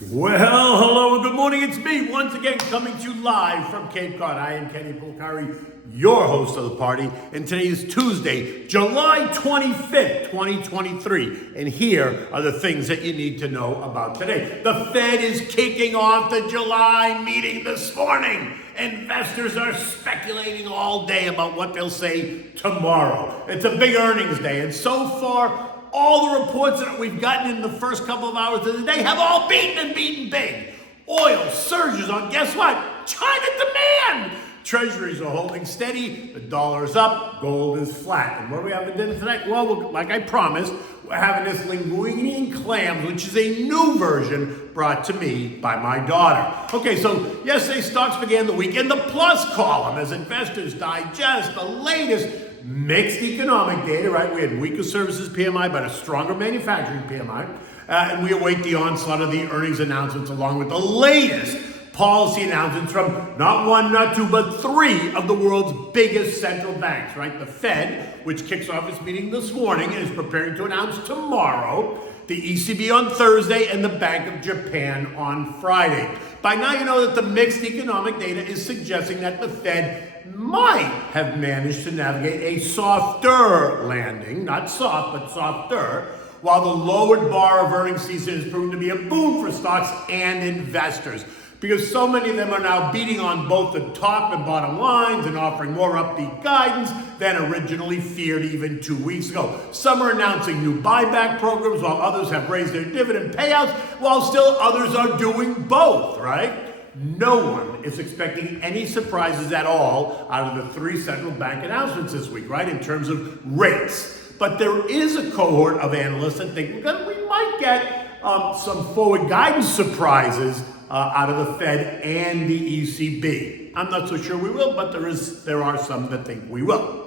Well, hello and good morning. It's me once again coming to you live from Cape Cod. I am Kenny Pulcari, your host of the party, and today is Tuesday, July 25th, 2023. And here are the things that you need to know about today. The Fed is kicking off the July meeting this morning. Investors are speculating all day about what they'll say tomorrow. It's a big earnings day, and so far, all the reports that we've gotten in the first couple of hours of the day have all beaten big. Oil surges on, guess what? China demand. Treasuries are holding steady. The dollar is up. Gold is flat. And what do we have for dinner tonight? Well, like I promised, we're having this Linguine Clams, which is a new version brought to me by my daughter. Okay, so yesterday stocks began the week in the plus column as investors digest the latest mixed economic data, right? We had weaker services PMI, but a stronger manufacturing PMI. And we await the onslaught of the earnings announcements along with the latest policy announcements from not one, not two, but three of the world's biggest central banks, right? The Fed, which kicks off its meeting this morning and is preparing to announce tomorrow, the ECB on Thursday, and the Bank of Japan on Friday. By now you know that the mixed economic data is suggesting that the Fed might have managed to navigate a softer landing, not soft, but softer, while the lowered bar of earnings season has proven to be a boon for stocks and investors. Because so many of them are now beating on both the top and bottom lines and offering more upbeat guidance than originally feared even 2 weeks ago. Some are announcing new buyback programs while others have raised their dividend payouts, while still others are doing both, right? No one is expecting any surprises at all out of the three central bank announcements this week, right, in terms of rates. But there is a cohort of analysts that think we might get some forward guidance surprises out of the Fed and the ECB. I'm not so sure we will, but there are some that think we will.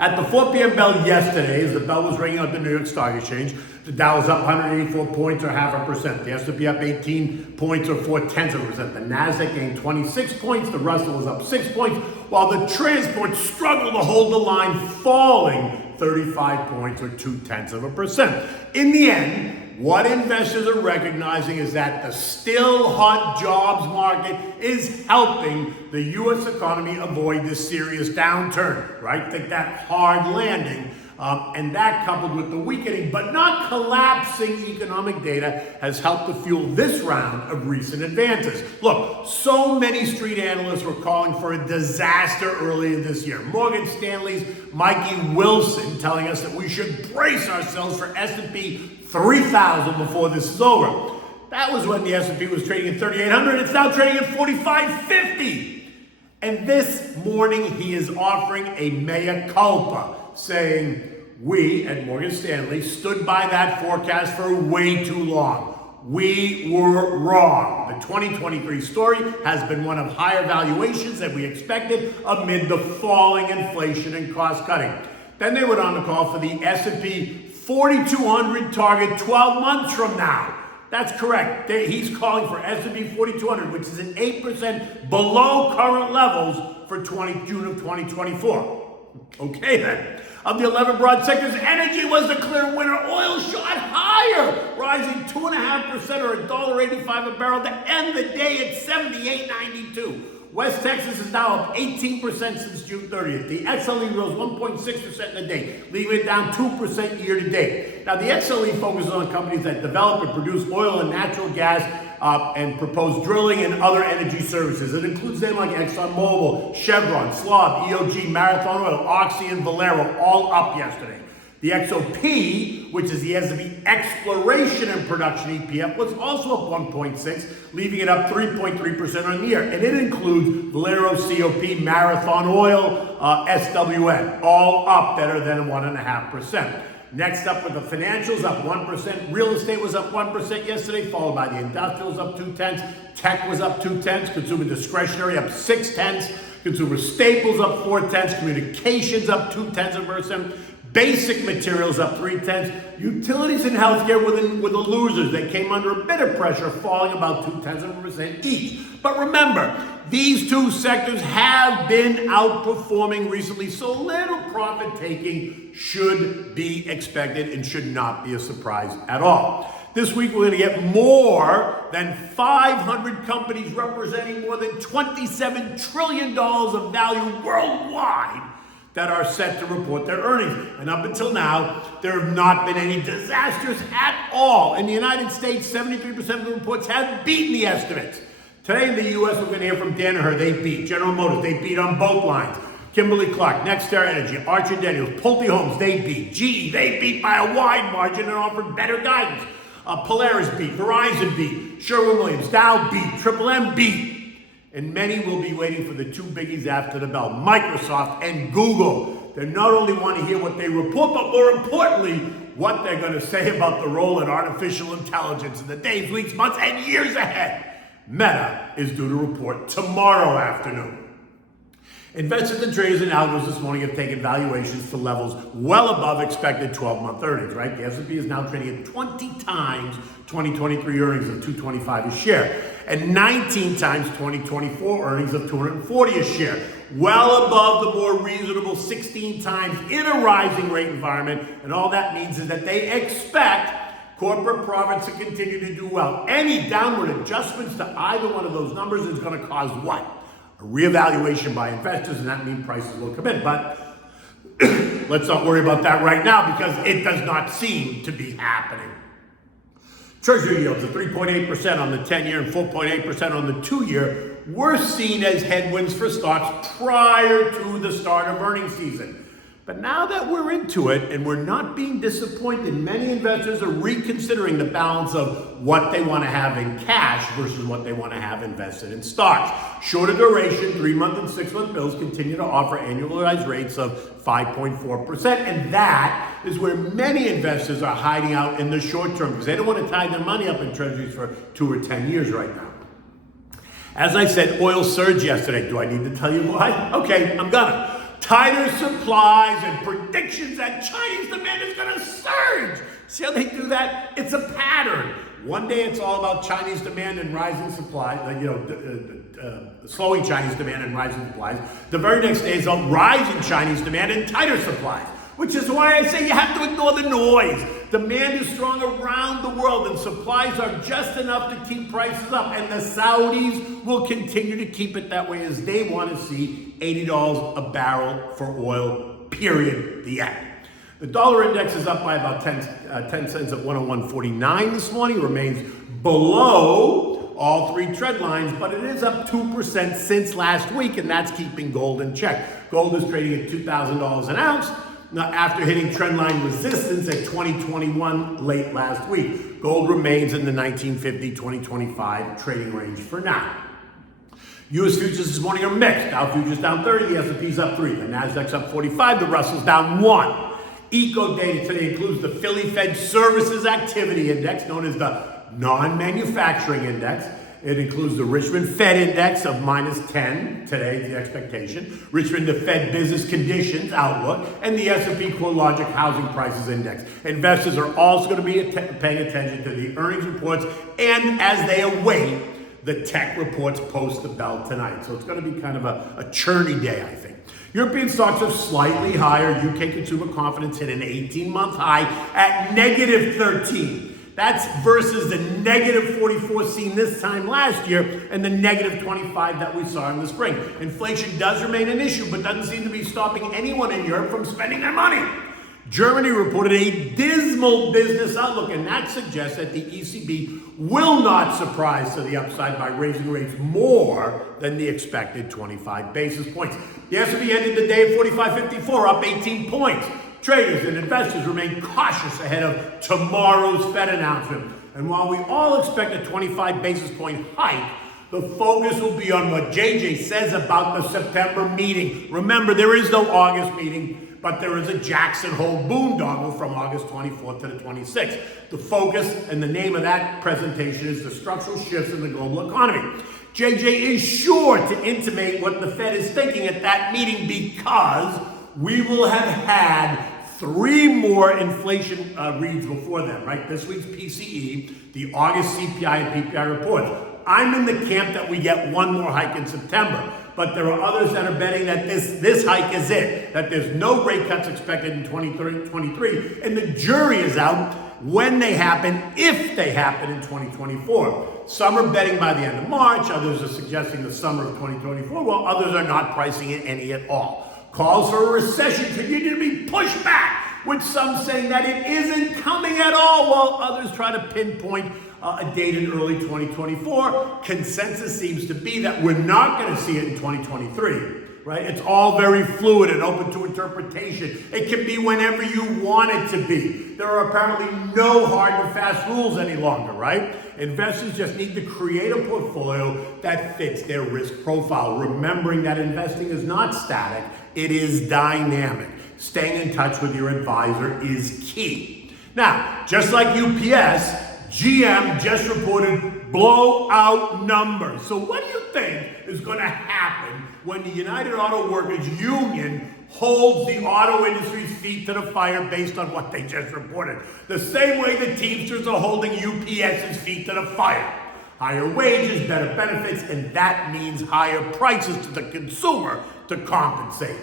At the 4 p.m. bell yesterday, as the bell was ringing at the New York Stock Exchange, the Dow was up 184 points or 0.5%. The S&P up 18 points or 0.4%. The Nasdaq gained 26 points. The Russell was up 6 points, while the transport struggled to hold the line, falling 35 points or 0.2%. In the end, what investors are recognizing is that the still hot jobs market is helping the U.S. economy avoid this serious downturn, right? Think that hard landing. And that coupled with the weakening but not collapsing economic data has helped to fuel this round of recent advances. Look, so many street analysts were calling for a disaster earlier this year. Morgan Stanley's Mikey Wilson telling us that we should brace ourselves for S&P 3,000 before this is over. That was when the S&P was trading at 3,800. It's now trading at 4,550. And this morning he is offering a mea culpa, saying, we at Morgan Stanley stood by that forecast for way too long. We were wrong. The 2023 story has been one of higher valuations than we expected amid the falling inflation and cost cutting. Then they went on to call for the S&P 4,200 target 12 months from now. That's correct. He's calling for S&P 4,200, which is an 8% below current levels for June of 2024. Okay then. Of the 11 broad sectors, energy was the clear winner. Oil shot higher, rising 2.5% or $1.85 a barrel to end the day at $78.92. West Texas is now up 18% since June 30th. The XLE rose 1.6% in the day, leaving it down 2% year to date. Now, the XLE focuses on companies that develop and produce oil and natural gas and propose drilling and other energy services. It includes names like ExxonMobil, Chevron, Slob, EOG, Marathon Oil, Oxy, and Valero, all up yesterday. The XOP, which is the S&P Exploration and Production ETF, was also up 1.6, leaving it up 3.3% on the year. And it includes Valero, COP, Marathon Oil, SWN, all up better than 1.5%. Next up with the financials, up 1%. Real estate was up 1% yesterday, followed by the industrials up 0.2. Tech was up 0.2. Consumer discretionary up 0.6. Consumer staples up 0.4. Communications up 0.2%. Basic materials up 0.3. Utilities and healthcare were the losers. They came under a bit of pressure, falling about 0.2% each. But remember, these two sectors have been outperforming recently, so little profit taking should be expected and should not be a surprise at all. This week we're going to get more than 500 companies representing more than $27 trillion of value worldwide that are set to report their earnings. And up until now, there have not been any disasters at all. In the United States, 73% of the reports have beaten the estimates. Today in the U.S., we're going to hear from Danaher. They beat. General Motors, they beat on both lines. Kimberly-Clark, NextEra Energy, Archer Daniels, Pulte Homes, they beat. GE, they beat by a wide margin and offered better guidance. Polaris beat, Verizon beat, Sherwin-Williams, Dow beat, Triple M beat. And many will be waiting for the two biggies after the bell, Microsoft and Google. They not only want to hear what they report, but more importantly, what they're going to say about the role in artificial intelligence in the days, weeks, months, and years ahead. Meta is due to report tomorrow afternoon. Investors and traders and algos this morning have taken valuations to levels well above expected 12-month earnings, right? The S&P is now trading at 20 times 2023 earnings of $225 a share and 19 times 2024 earnings of $240 a share, well above the more reasonable 16 times in a rising rate environment. And all that means is that they expect corporate profits to continue to do well. Any downward adjustments to either one of those numbers is going to cause what? A reevaluation by investors, and that means prices will come in. But let's not worry about that right now because it does not seem to be happening. Treasury yields at 3.8% on the 10-year and 4.8% on the 2-year were seen as headwinds for stocks prior to the start of earnings season. But now that we're into it and we're not being disappointed, many investors are reconsidering the balance of what they want to have in cash versus what they want to have invested in stocks. Shorter duration, 3-month and 6-month bills continue to offer annualized rates of 5.4%. And that is where many investors are hiding out in the short term because they don't want to tie their money up in treasuries for 2 or 10 years right now. As I said, oil surged yesterday. Do I need to tell you why? Okay, I'm gonna. Tighter supplies and predictions that Chinese demand is going to surge. See how they do that? It's a pattern. One day it's all about Chinese demand and rising supply, slowing Chinese demand and rising supplies. The very next day is about rising Chinese demand and tighter supplies, which is why I say you have to ignore the noise. Demand is strong around the world and supplies are just enough to keep prices up. And the Saudis will continue to keep it that way as they want to see $80 a barrel for oil, period, the end. The dollar index is up by about 10 cents at 101.49 this morning, remains below all three trend lines, but it is up 2% since last week, and that's keeping gold in check. Gold is trading at $2,000 an ounce. Now, after hitting trendline resistance at 2021 late last week, gold remains in the 1950-2025 trading range for now. U.S. futures this morning are mixed. Dow futures down 30, the S&P's up 3, the Nasdaq's up 45, the Russell's down 1. Eco data today includes the Philly Fed Services Activity Index, known as the Non-Manufacturing Index. It includes the Richmond Fed Index of -10, today the expectation, Richmond the Fed Business Conditions Outlook, and the S&P CoreLogic Housing Prices Index. Investors are also going to be paying attention to the earnings reports and as they await the tech reports post the bell tonight. So it's going to be kind of a churny day, I think. European stocks are slightly higher. UK consumer confidence hit an 18-month high at -13. That's versus the -44 seen this time last year and the -25 that we saw in the spring. Inflation does remain an issue, but doesn't seem to be stopping anyone in Europe from spending their money. Germany reported a dismal business outlook, and that suggests that the ECB will not surprise to the upside by raising rates more than the expected 25 basis points. The S&P ended the day at 45.54, up 18 points. Traders and investors remain cautious ahead of tomorrow's Fed announcement. And while we all expect a 25 basis point hike, the focus will be on what JJ says about the September meeting. Remember, there is no August meeting, but there is a Jackson Hole boondoggle from August 24th to the 26th. The focus and the name of that presentation is the structural shifts in the global economy. JJ is sure to intimate what the Fed is thinking at that meeting because we will have had 3 more inflation reads before then, right? This week's PCE, the August CPI and PPI reports. I'm in the camp that we get 1 more hike in September, but there are others that are betting that this hike is it, that there's no rate cuts expected in 2023, and the jury is out when they happen, if they happen in 2024. Some are betting by the end of March, others are suggesting the summer of 2024, while others are not pricing in any at all. Calls for a recession continue to be pushed back, with some saying that it isn't coming at all, while others try to pinpoint a date in early 2024. Consensus seems to be that we're not going to see it in 2023. Right? It's all very fluid and open to interpretation. It can be whenever you want it to be. There are apparently no hard and fast rules any longer, right? Investors just need to create a portfolio that fits their risk profile, remembering that investing is not static, it is dynamic. Staying in touch with your advisor is key. Now, just like UPS, GM just reported blowout numbers. So what do you think is going to happen when the United Auto Workers Union holds the auto industry's feet to the fire based on what they just reported? The same way the Teamsters are holding UPS's feet to the fire. Higher wages, better benefits, and that means higher prices to the consumer to compensate.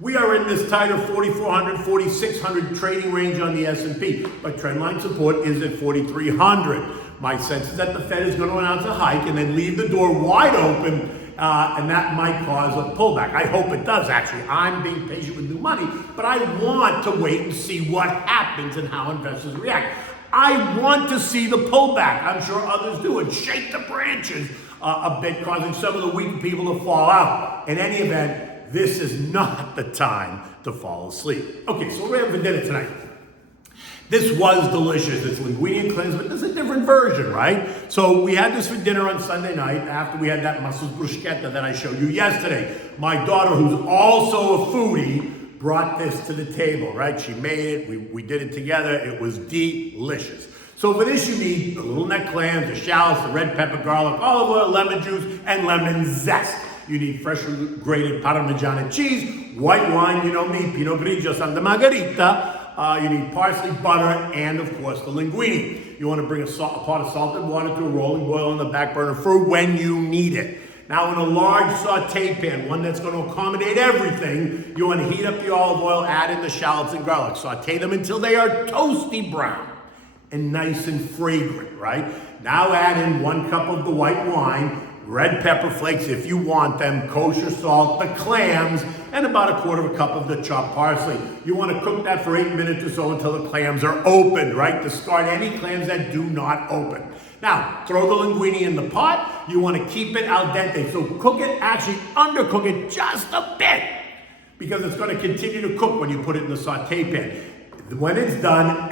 We are in this tighter 4,400, 4,600 trading range on the S&P, but trendline support is at 4,300. My sense is that the Fed is going to announce a hike and then leave the door wide open, and that might cause a pullback. I hope it does, actually. I'm being patient with new money, but I want to wait and see what happens and how investors react. I want to see the pullback. I'm sure others do, and shake the branches a bit, causing some of the weak people to fall out. In any event, this is not the time to fall asleep. Okay, so what do we have for dinner tonight? This was delicious. It's linguine and clams, but this is a different version, right? So we had this for dinner on Sunday night after we had that mussels bruschetta that I showed you yesterday. My daughter, who's also a foodie, brought this to the table, right? She made it. We did it together. It was delicious. So for this, you need the little neck clams, the shallots, the red pepper, garlic, olive oil, lemon juice, and lemon zest. You need freshly grated Parmesan cheese, white wine, you know me, Pinot Grigio, Santa Margherita. You need parsley, butter, and of course the linguine. You want to bring a pot of salted water to a rolling boil on the back burner for when you need it. Now in a large saute pan, one that's going to accommodate everything, you want to heat up the olive oil, add in the shallots and garlic. Saute them until they are toasty brown and nice and fragrant, right? Now add in 1 cup of the white wine, red pepper flakes if you want them, kosher salt, the clams, and about 1/4 cup of the chopped parsley. You want to cook that for 8 minutes or so until the clams are opened, right? Discard any clams that do not open. Now, throw the linguine in the pot. You want to keep it al dente. So cook it, actually undercook it just a bit, because it's going to continue to cook when you put it in the saute pan. When it's done,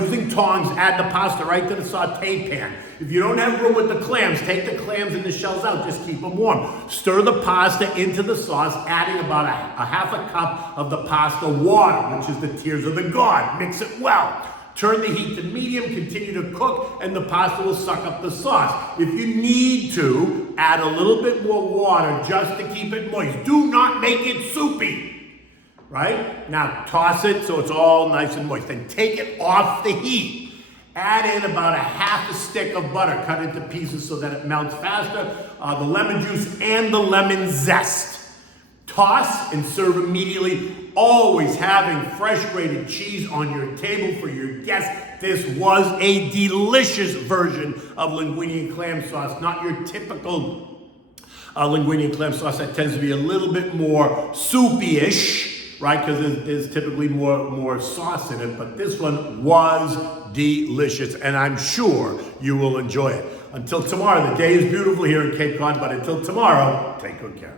using tongs, add the pasta right to the saute pan. If you don't have room with the clams, take the clams and the shells out, just keep them warm. Stir the pasta into the sauce, adding about a 1/2 cup of the pasta water, which is the tears of the god. Mix it well. Turn the heat to medium, continue to cook, and the pasta will suck up the sauce. If you need to, add a little bit more water just to keep it moist. Do not make it soupy. Right? Now toss it so it's all nice and moist. Then take it off the heat. Add in about 1/2 stick of butter, cut into pieces so that it melts faster, the lemon juice and the lemon zest. Toss and serve immediately, always having fresh grated cheese on your table for your guests. This was a delicious version of linguine and clam sauce, not your typical linguine and clam sauce that tends to be a little bit more soupy-ish, right? Because there's typically more sauce in it, but this one was delicious, and I'm sure you will enjoy it. Until tomorrow, the day is beautiful here in Cape Cod, but until tomorrow, take good care.